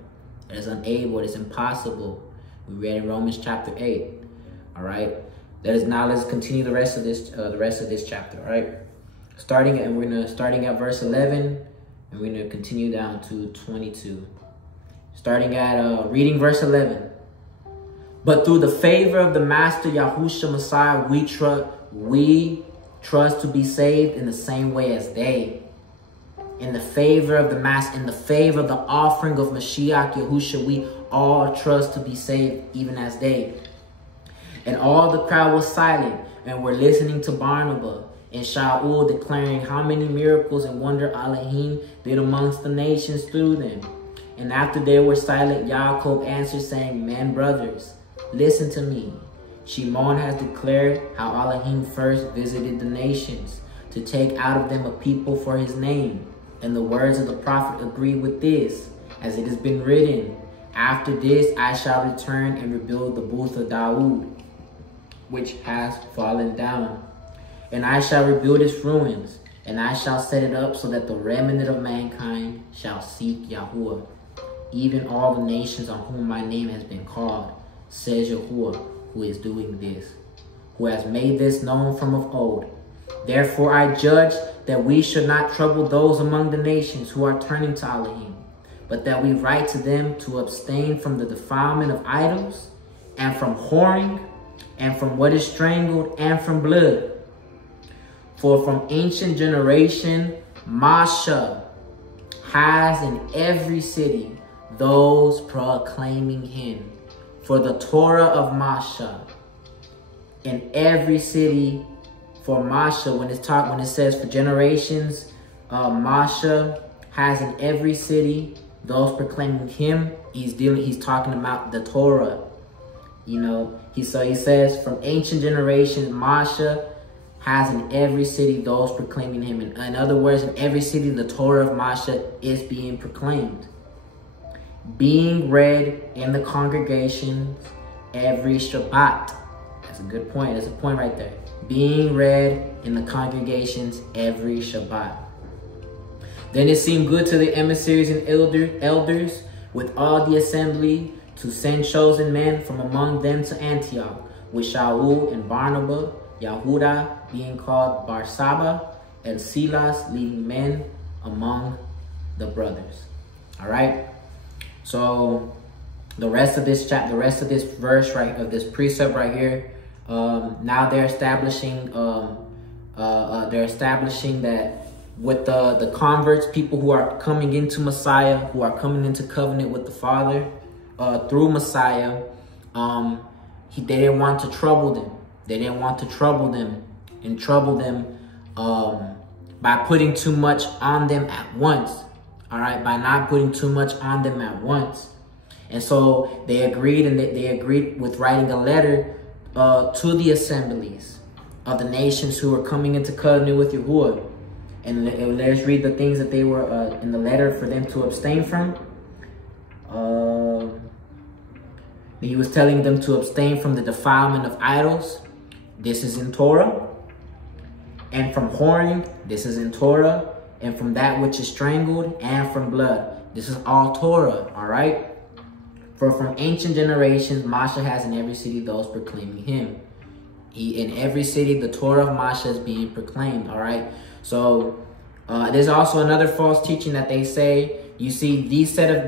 It is unable. It is impossible. We read in Romans chapter 8. All right. Let's continue the rest of this chapter. All right. Starting at verse 11, and we're gonna continue down to 22. Starting at reading verse 11. But through the favor of the Master Yahusha Messiah, we trust to be saved in the same way as they. In the favor of the Master, in the favor of the offering of Mashiach Yahusha, we all trust to be saved, even as they. And all the crowd was silent and were listening to Barnabas and Shaul, declaring how many miracles and wonder Elohim did amongst the nations through them. And after they were silent, Yaakov answered, saying, Men, brothers, listen to me. Shimon has declared how Elohim first visited the nations to take out of them a people for his name. And the words of the prophet agree with this, as it has been written, After this I shall return and rebuild the booth of Dawood, which has fallen down. And I shall rebuild its ruins, and I shall set it up so that the remnant of mankind shall seek Yahuwah, even all the nations on whom my name has been called, says Yahuwah, who is doing this, who has made this known from of old. Therefore I judge that we should not trouble those among the nations who are turning to Elohim, but that we write to them to abstain from the defilement of idols, and from whoring, and from what is strangled, and from blood. For from ancient generation, Masha has in every city those proclaiming him. For the Torah of Masha, in every city, for Masha, when it says for generations, Masha has in every city those proclaiming him. He's talking about the Torah. You know, he says from ancient generations, Masha has in every city those proclaiming him. In other words, in every city, the Torah of Masha is being proclaimed, being read in the congregations every Shabbat. That's a good point. That's a point right there. Being read in the congregations every Shabbat. Then it seemed good to the emissaries and elders with all the assembly to send chosen men from among them to Antioch, with Shaul and Barnabas, Yehuda being called Barsaba, and Silas leading men among the brothers. All right. So the rest of this chapter, the rest of this verse, right, of this precept right here, now they're establishing that with the converts, people who are coming into Messiah, who are coming into covenant with the Father through Messiah, they didn't want to trouble them. They didn't want to trouble them by putting too much on them at once. All right, by not putting too much on them at once. And so they agreed, and they agreed with writing a letter to the assemblies of the nations who were coming into covenant with Yehud. And let's read the things that they were in the letter for them to abstain from. He was telling them to abstain from the defilement of idols. This is in Torah. And from whoring. This is in Torah. And from that which is strangled, and from blood. This is all Torah, all right? For from ancient generations, Moshe has in every city those proclaiming him. In every city, the Torah of Moshe is being proclaimed, all right? So there's also another false teaching that they say, you see, these set of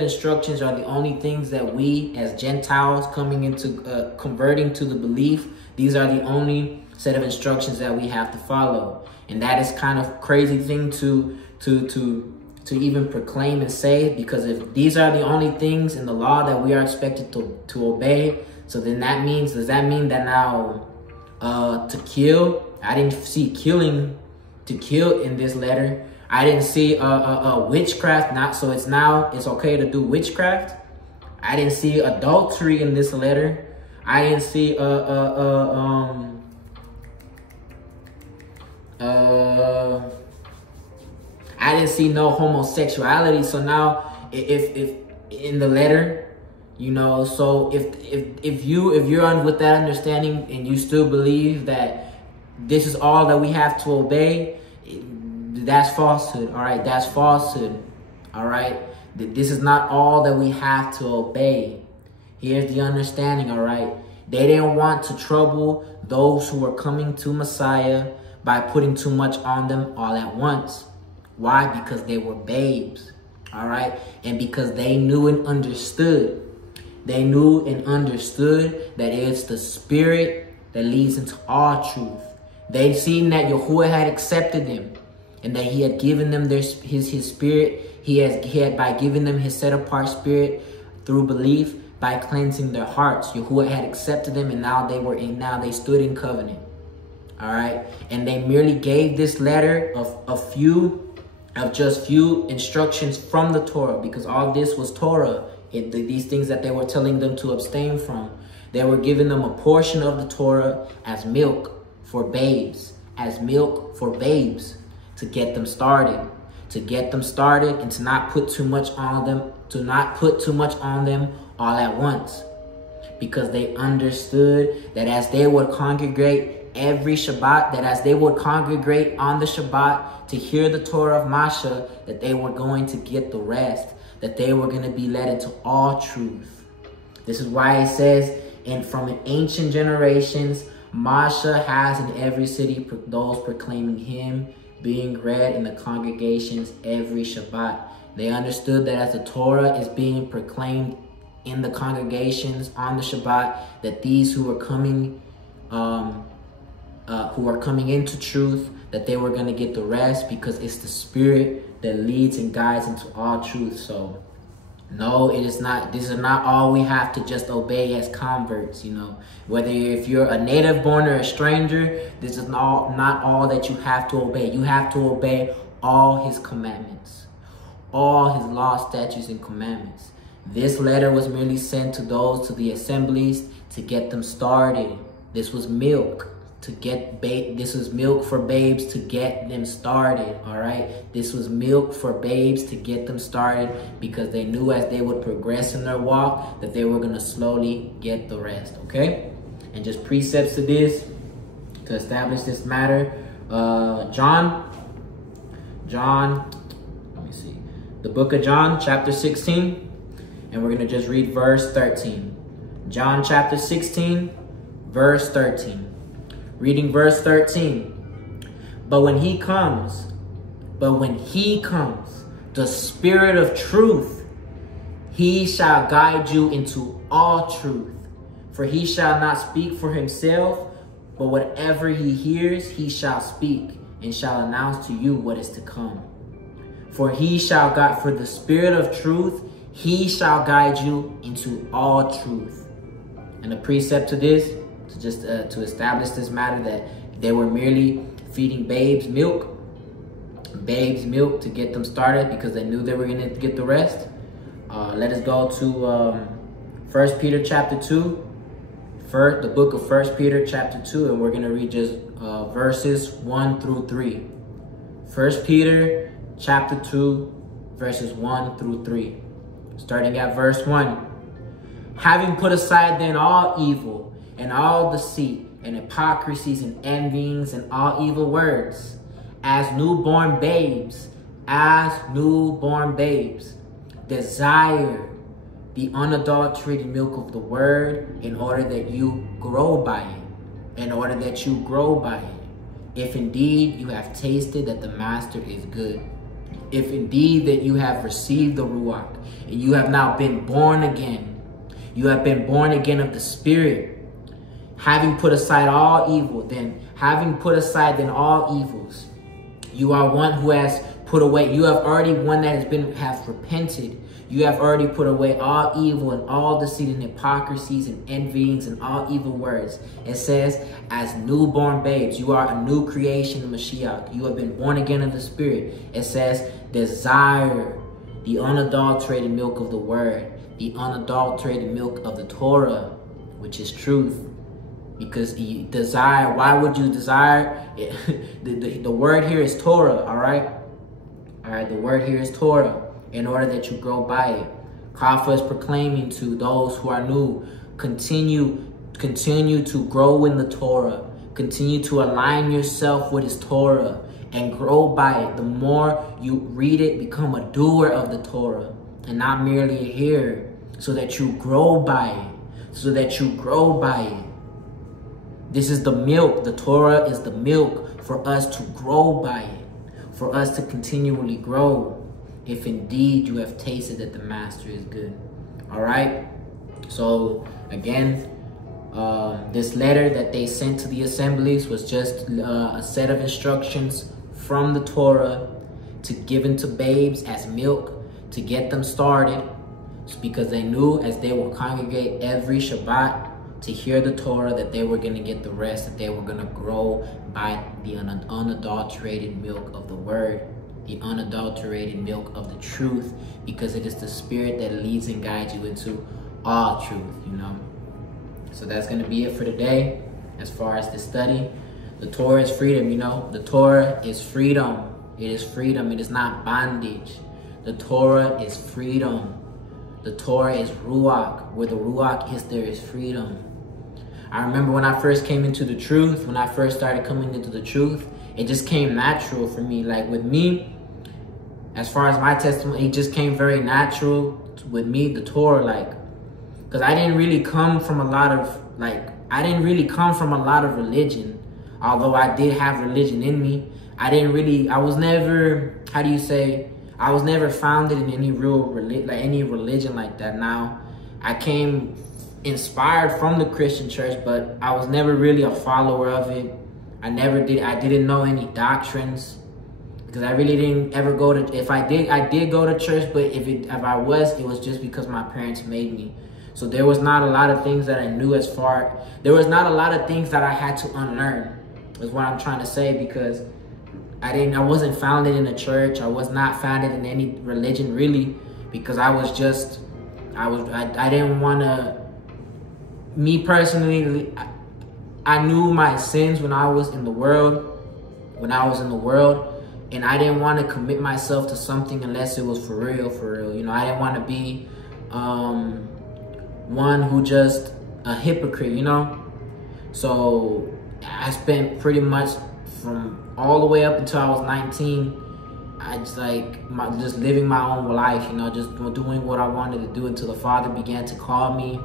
instructions are the only things that we as Gentiles coming into converting to the belief, these are the only set of instructions that we have to follow. And that is kind of crazy thing to even proclaim and say, because if these are the only things in the law that we are expected to obey, so then does that mean that now to kill? I didn't see to kill in this letter. I didn't see witchcraft. So it's okay to do witchcraft. I didn't see adultery in this letter. I didn't see I didn't see no homosexuality. So now, if in the letter, you know, so if you're with that understanding and you still believe that this is all that we have to obey, that's falsehood. All right, that's falsehood. All right, this is not all that we have to obey. Here's the understanding. All right, they didn't want to trouble those who were coming to Messiah by putting too much on them all at once. Why? Because they were babes, all right? And because they knew and understood. They knew and understood that it's the Spirit that leads into all truth. They seen that Yahuwah had accepted them and that he had given them his Spirit. He had by giving them his set-apart Spirit through belief, by cleansing their hearts. Yahuwah had accepted them, and now they stood in covenant. All right, and they merely gave this letter of just few instructions from the Torah, because all this was Torah. These things that they were telling them to abstain from, they were giving them a portion of the Torah as milk for babes, to get them started, and to not put too much on them, all at once, because they understood that as they would congregate every Shabbat, that as they would congregate on the Shabbat to hear the Torah of Moshe, that they were going to get the rest, that they were going to be led into all truth. This is why it says, and from ancient generations, Moshe has in every city those proclaiming him, being read in the congregations every Shabbat. They understood that as the Torah is being proclaimed in the congregations on the Shabbat, that these who are coming into truth, that they were going to get the rest, because it's the Spirit that leads and guides into all truth. So no, it is not. This is not all we have to just obey as converts. You know, whether if you're a native born or a stranger, this is not all that you have to obey. You have to obey all his commandments, all his law, statutes, and commandments. This letter was merely sent to the assemblies to get them started. This was milk. This was milk for babes to get them started, all right? This was milk for babes to get them started, because they knew as they would progress in their walk that they were going to slowly get the rest, okay? And just precepts to this, to establish this matter. John, let me see. The book of John, chapter 16, and we're going to just read verse 13. John chapter 16, verse 13. Reading verse 13. But when he comes, the Spirit of truth, he shall guide you into all truth. For he shall not speak for himself, but whatever he hears, he shall speak, and shall announce to you what is to come. For the Spirit of truth, he shall guide you into all truth. And the precept to this, to to establish this matter, that they were merely feeding babes milk to get them started, because they knew they were going to get the rest. Let us go to 1 Peter chapter 2, the book of 1 Peter chapter 2, and we're going to read just verses 1 through 3. 1 Peter chapter 2, verses 1 through 3. Starting at verse 1. Having put aside then all evil, and all deceit, and hypocrisies, and envyings, and all evil words, as newborn babes, desire the unadulterated milk of the word, in order that you grow by it. If indeed you have tasted that the master is good. If indeed that you have received the Ruach, and you have now been born again. You have been born again of the Spirit. Having put aside all evil, then all evils, you are one who has put away. You have already one that has repented. You have already put away all evil and all deceit and hypocrisies and envyings and all evil words. It says, as newborn babes, you are a new creation in Mashiach. You have been born again of the Spirit. It says, desire the unadulterated milk of the word, the unadulterated milk of the Torah, which is truth. Because you desire, why would you desire? The word here is Torah, all right? All right, the word here is Torah, in order that you grow by it. Kafa is proclaiming to those who are new, continue to grow in the Torah. Continue to align yourself with his Torah and grow by it. The more you read it, become a doer of the Torah and not merely a hearer, so that you grow by it. This is the milk. The Torah is the milk for us to grow by it, for us to continually grow. If indeed you have tasted that the master is good. All right. So again, this letter that they sent to the assemblies was just a set of instructions from the Torah to given to babes as milk to get them started. It's because they knew as they will congregate every Shabbat to hear the Torah that they were going to get the rest, that they were going to grow by the unadulterated milk of the word, the unadulterated milk of the truth, because it is the Spirit that leads and guides you into all truth, you know. So that's going to be it for today as far as the study. The Torah is freedom, you know. The Torah is freedom. It is freedom. It is not bondage. The Torah is freedom. The Torah is Ruach. Where the Ruach is, there is freedom. I remember when I first came into the truth, when I first started coming into the truth, it just came natural for me. Like with me, as far as my testimony, it just came very natural with me, the Torah, like, because I didn't really come from a lot of, religion. Although I did have religion in me, I was never, I was never founded in any religion like that. Now, I came inspired from the Christian church, but I was never really a follower of it. I didn't know any doctrines, because I really didn't ever go to, if I did go to church, but if I was, it was just because my parents made me. So there was not a lot of things that I knew there was not a lot of things that I had to unlearn, is what I'm trying to say, because I wasn't founded in a church. I was not founded in any religion really, because I didn't want to, me personally, I knew my sins when I was in the world, and I didn't want to commit myself to something unless it was for real. You know, I didn't want to be one who just a hypocrite, you know? So I spent pretty much from all the way up until I was 19, I just just living my own life, you know, just doing what I wanted to do until the Father began to call me.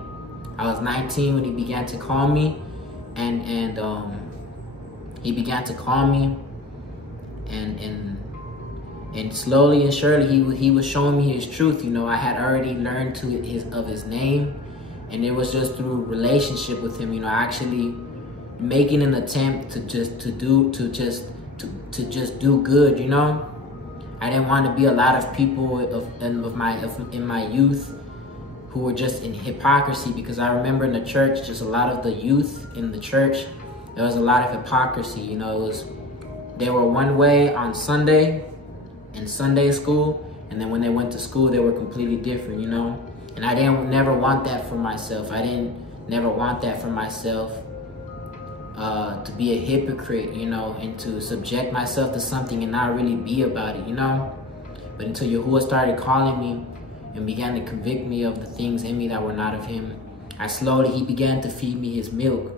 I was 19 when he began to call me, and he began to call me, and slowly and surely he was showing me his truth. You know, I had already learned of his name, and it was just through relationship with him, you know, actually making an attempt to just do good, you know. I didn't want to be a lot of people in my youth who were just in hypocrisy, because I remember in the church, just a lot of the youth in the church, there was a lot of hypocrisy. You know, they were one way on Sunday in Sunday school, and then when they went to school, they were completely different, you know. And I never want that for myself. I didn't never want that for myself, to be a hypocrite, you know, and to subject myself to something and not really be about it, you know. But until Yehud started calling me and began to convict me of the things in me that were not of him, he began to feed me his milk.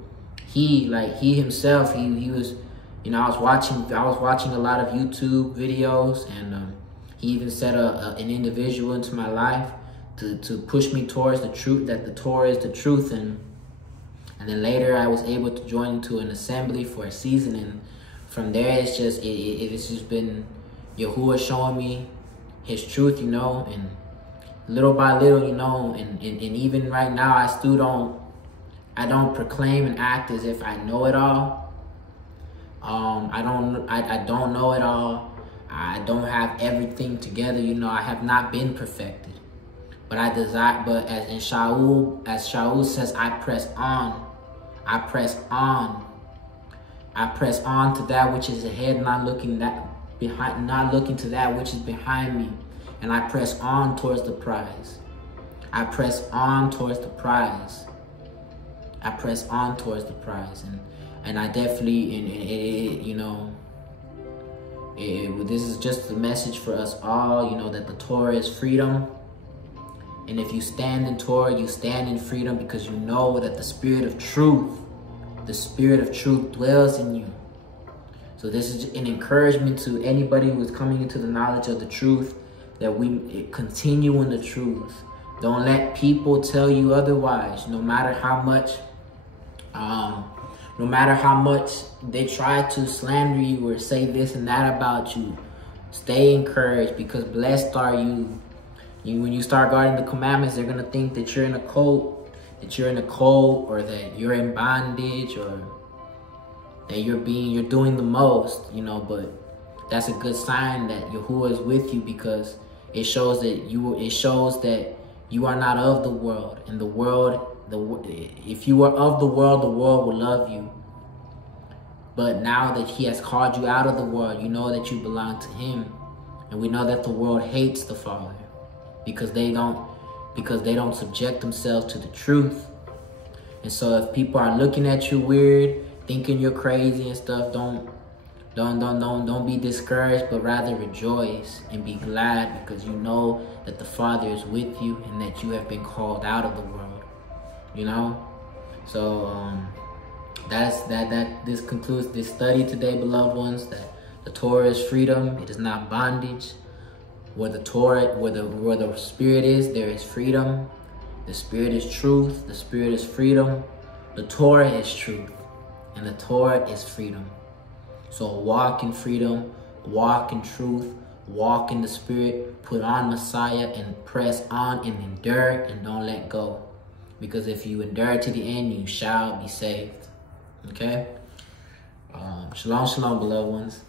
He himself, he was, you know, I was watching a lot of YouTube videos, and he even set an individual into my life to push me towards the truth, that the Torah is the truth. And then later I was able to join into an assembly for a season, and from there it's just been Yahuwah showing me his truth, you know, and little by little, you know, and even right now I don't proclaim and act as if I know it all. I don't know it all. I don't have everything together, you know. I have not been perfected. But as Shaul says, I press on. I press on. I press on to that which is ahead, not looking to that which is behind me. And I press on towards the prize. I press on towards the prize. I press on towards the prize. And I definitely, you know, this is just a message for us all, you know, that the Torah is freedom. And if you stand in Torah, you stand in freedom, because you know that the Spirit of truth dwells in you. So this is an encouragement to anybody who is coming into the knowledge of the truth, that we continue in the truth. Don't let people tell you otherwise, no matter how much they try to slander you or say this and that about you. Stay encouraged, because blessed are you. When you start guarding the commandments, they're going to think that you're in a cult, or that you're in bondage, or that you're doing the most, you know. But that's a good sign that Yahuwah is with you, because it shows that you are not of the world. And if you are of the world will love you. But now that he has called you out of the world, you know that you belong to him. And we know that the world hates the Father, because they don't subject themselves to the truth. And so if people are looking at you weird, thinking you're crazy and stuff, don't be discouraged, but rather rejoice and be glad, because you know that the Father is with you and that you have been called out of the world, you know. So this concludes this study today, beloved ones, that the Torah is freedom, it is not bondage. Where the Spirit is, there is freedom. The Spirit is truth. The Spirit is freedom. The Torah is truth, and the Torah is freedom. So walk in freedom, walk in truth, walk in the Spirit, put on Messiah, and press on and endure, and don't let go. Because if you endure to the end, you shall be saved. Okay? Shalom, shalom, beloved ones.